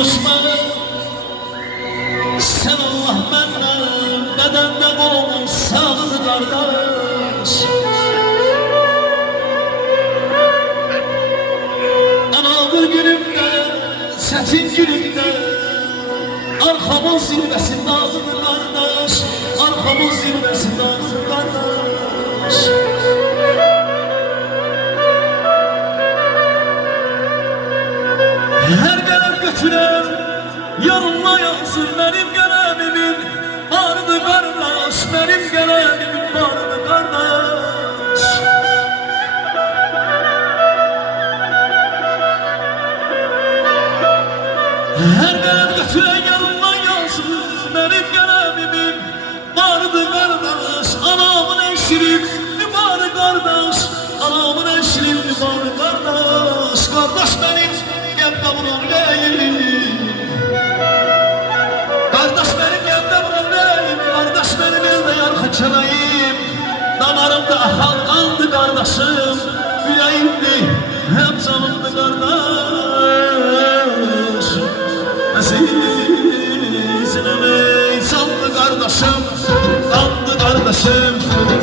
Osman'ım, sen Allah benden bedende bulunun sağlığı kardeş. Analı günümde, çetin günümde arkamın zirvesinde ağzını kardeş, arkamın zirvesinde ağzını kardeş. Her gelen götüren yanıma yansın benim gelebimin vardı kardeş, benim gelebimin vardı kardeş. Her gelen götüren yanıma yansın benim gelebimin vardı kardeş. Anamın eşrim vardı kardeş, anamın eşrim vardı kardeş. Kardeş benim yanımda vuran beyim, kardeş benim yanımda vuran beyim, kardeş benim elde yarkı çeneyim. Damarımda ahal kandı kardeşim, yüreğimdi hem canımdı kardeş. Azizim ey canlı kardeşim, kandı kardeşim,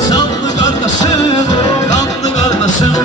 canlı kardeşim, kandı kardeşim.